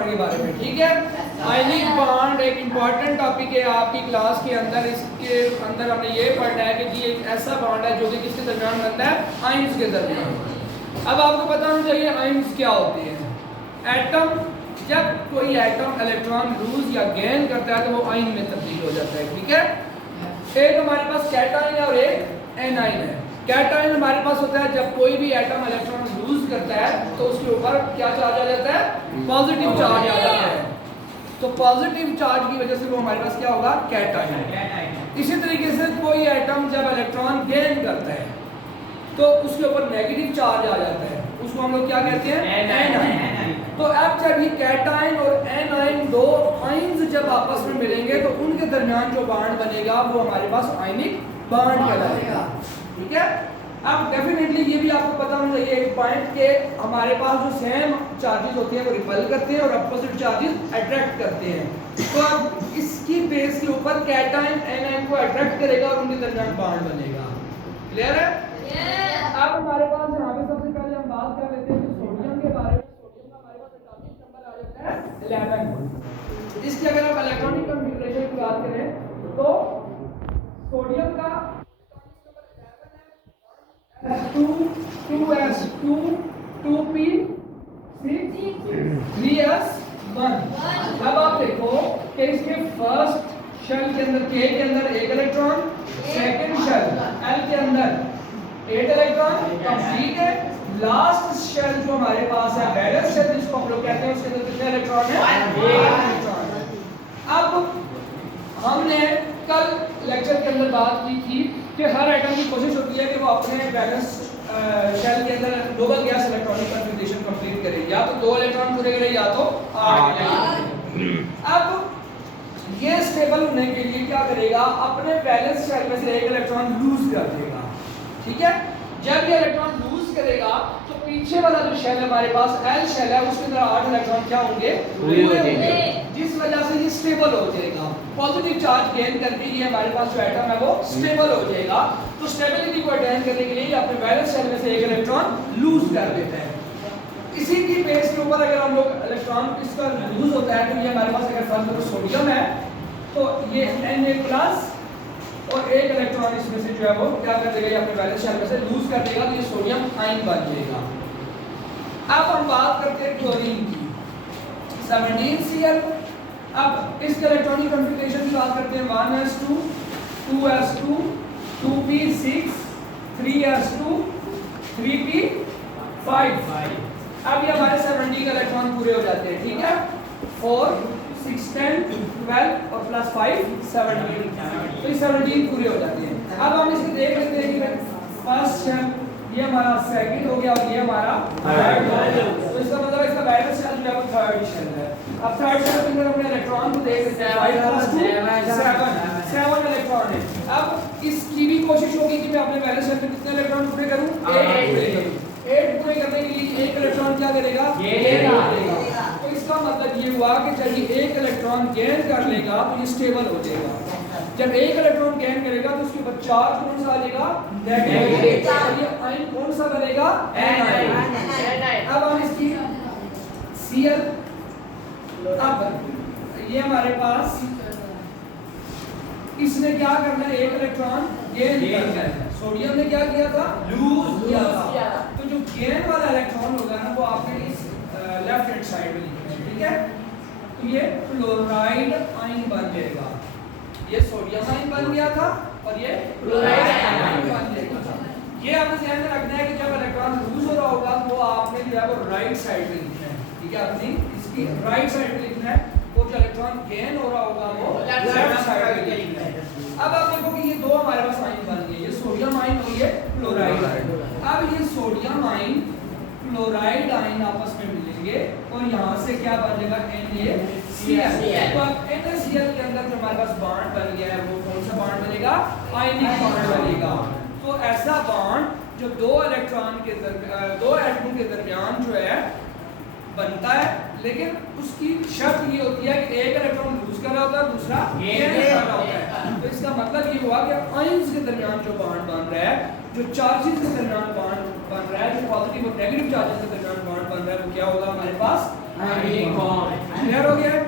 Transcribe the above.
Bond के बारे में, ठीक है। आयनिक बॉन्ड एक इंपॉर्टेंट टॉपिक है आपकी क्लास के अंदर। इसके अंदर हमने ये पढ़ना है कि ये एक ऐसा बॉन्ड है जो कि किसके दरमियान बनता है, आयंस के दरमियान। अब आपको पता होना चाहिए आयंस क्या होते हैं। एटम, जब कोई एटम इलेक्ट्रॉन लूज या गेन करता है तो वो आयन में तब्दील हो जाता है, ठीक है। एक हमारे पास कैटायन है और एक एनायन है। कैटायन हमारे पास होता है जब कोई भी एटम इलेक्ट्रॉन लूज करता है तो उसके ऊपर क्या चार्ज आ जाता है, पॉजिटिव चार्ज आ जाता है। तो पॉजिटिव चार्ज की वजह से वो हमारे पास क्या होगा, कैटायन। इसी तरीके से कोई एटम जब इलेक्ट्रॉन गेन करता है तो उसके ऊपर नेगेटिव चार्ज आ जाता है, उसको हम लोग क्या कहते हैं, एनायन। तो अब जब ये कैटायन और एनायन दो आयंस जब आपस में मिलेंगे तो उनके दरमियान जो बॉन्ड बनेगा वो हमारे पास आयनिक बॉन्ड कहलाएगा, ठीक है। अब डेफिनेटली ये भी आपको पता होना चाहिए एक पॉइंट के हमारे पास जो सेम चार्जेस होते हैं वो रिपल करते हैं और अपोजिट चार्जेस अट्रैक्ट करते हैं। तो अब इसकी बेस के ऊपर कैटायन एनायन को अट्रैक्ट करेगा और उनके दरमियान बॉन्ड बनेगा। क्लियर है? अब हमारे पास यहाँ पे सबसे पहले हम बात कर लेते हैं सोडियम के बारे में। सोडियम का हमारे पास एटॉमिक नंबर आ जाता है 11। इसकी अगर आप इलेक्ट्रॉनिक कॉन्फ़िगरेशन की बात करें तो सोडियम का S2 2s2 2p6 3s1। अब आप देखो कि इसके फर्स्ट शेल के अंदर K के अंदर एक इलेक्ट्रॉन, सेकंड शेल L के अंदर 8 इलेक्ट्रॉन कंप्लीट है। लास्ट शेल जो हमारे पास है बैलेंस शेल जिसको हम लोग कहते हैं उसके अंदर कितने इलेक्ट्रॉन है, 1 इलेक्ट्रॉन। अब हमने कल लेक्चर के अंदर बात की थी कि हर एटम की कोशिश होती है कि वो अपने बैलेंस शेल के अंदर noble gas electronic configuration complete करे, या तो 2 इलेक्ट्रॉन पूरे करे या तो 8 इलेक्ट्रॉन। अब ये स्टेबल होने के लिए क्या करेगा, अपने बैलेंस शेल में से एक इलेक्ट्रॉन लूज कर देगा, ठीक है। जब ये इलेक्ट्रॉन लूज करेगा तो पीछे वाला जो शेल हमारे पास L शेल है उसके अंदर 8 इलेक्ट्रॉन क्या होंगे, पूरे होंगे, जिस वजह से ये स्टेबल हो जाएगा। पॉजिटिव चार्ज गेन करके ये हमारे पास जो एटम है वो स्टेबल हो जाएगा। तो स्टेबिलिटी को अटेन करने के लिए अपने बैलेंस शेल में से एक इलेक्ट्रॉन लूज कर देता है। इसी की बेस के ऊपर अगर हम लोग इलेक्ट्रॉन इसका लूज होता है तो ये हमारे पास अगर फर्स्ट करो सोडियम है तो ये Na+ और एक इलेक्ट्रॉन इसमें से जो है वो क्या कर देगा, ये अपने बैलेंस शेल में से लूज कर देगा तो ये सोडियम आयन बन जाएगा। अब हम बात करते हैं क्लोरीन की, 17Cl। अब इसके इलेक्ट्रॉनिक कॉन्फ़िगरेशन की बात करते हैं 1s2 2s2 2p6 3s2 3p5। अब ये हमारे 70 का इलेक्ट्रॉन पूरे हो जाते हैं, ठीक है। 4 6 10 12 और प्लस 5 17, तो ये 17 पूरे हो जाते हैं। अब हम इसको देख लेते हैं कि फर्स्ट शेल ये हमारा सेकंड हो गया और ये हमारा थर्ड हो गया, तो इसका मतलब इसका बैलेंस शेल जो है वो थर्ड शेल है। अब थर्ड शेल के अंदर हमने इलेक्ट्रॉन को देख लेते हैं 7 इलेक्ट्रॉन है। अब इसकी भी कोशिश होगी कि मैं अपने बैलेंस शेल में कितने इलेक्ट्रॉन पूरे करूं, 8 पूरे करूं। 8 पूरे करने के लिए एक इलेक्ट्रॉन क्या करेगा, गेन करेगा। तो इसका मतलब ये हुआ कि जब ये एक इलेक्ट्रॉन गेन कर लेगा तो ये स्टेबल हो जाएगा। जब एक इलेक्ट्रॉन गेन करेगा तो उसके ऊपर चार्ज कौन सा आ जाएगा, नेगेटिव चार्ज। ये आयन कौन सा बनेगा, एनायन। अब हम इसकी Cl, अब ये हमारे पास इसने क्या करना है, एक इलेक्ट्रॉन गेन करना है। सोडियम ने क्या किया था, लूज किया था। तो जो गेन वाला इलेक्ट्रॉन होगा ना वो आपके इस लेफ्ट हैंड साइड में लिखना है, ठीक है। तो ये क्लोराइड आयन बन जाएगा। ये सोडियम आयन बन गया था और ये क्लोराइड आयन बन जाएगा था। ये आपने ध्यान में रखना है कि जब इलेक्ट्रॉन लूज हो रहा होगा तो आपने जो है वो राइट साइड में लिखना है, ठीक है। अपनी इसकी राइट साइड में लिखना है, वो जो इलेक्ट्रॉन गेन हो रहा होगा वो लेफ्ट साइड में लिखना है। अब आप देखो कि ये दो हमारे पास आयन बन गए, ये सोडियम आयन और ये क्लोराइड आयन। अब ये सोडियम आयन क्लोराइड आयन आपस में मिलेंगे और यहाँ से क्या बनेगा, NaCl। तो अब NaCl के अंदर जो हमारे पास बॉन्ड बन गया है वो कौन सा बॉन्ड बनेगा, आयनिक बॉन्ड बनेगा। तो ऐसा बॉन्ड जो दो इलेक्ट्रॉन के दो एटम के दरमियान जो है बनता है, लेकिन उसकी शर्त ये होती है कि एक इलेक्ट्रॉन लूज कर रहा होता है दूसरा गेन कर रहा होता है। तो इसका मतलब ये हुआ कि आयंस के दरमियान जो बॉन्ड बन रहा है, जो चार्जेस के दरमियान बॉन्ड बन रहा है, जो पॉजिटिव और नेगेटिव चार्जेस के दरमियान बॉन्ड बन रहा है, वो क्या होगा हमारे पास, क्लियर हो गया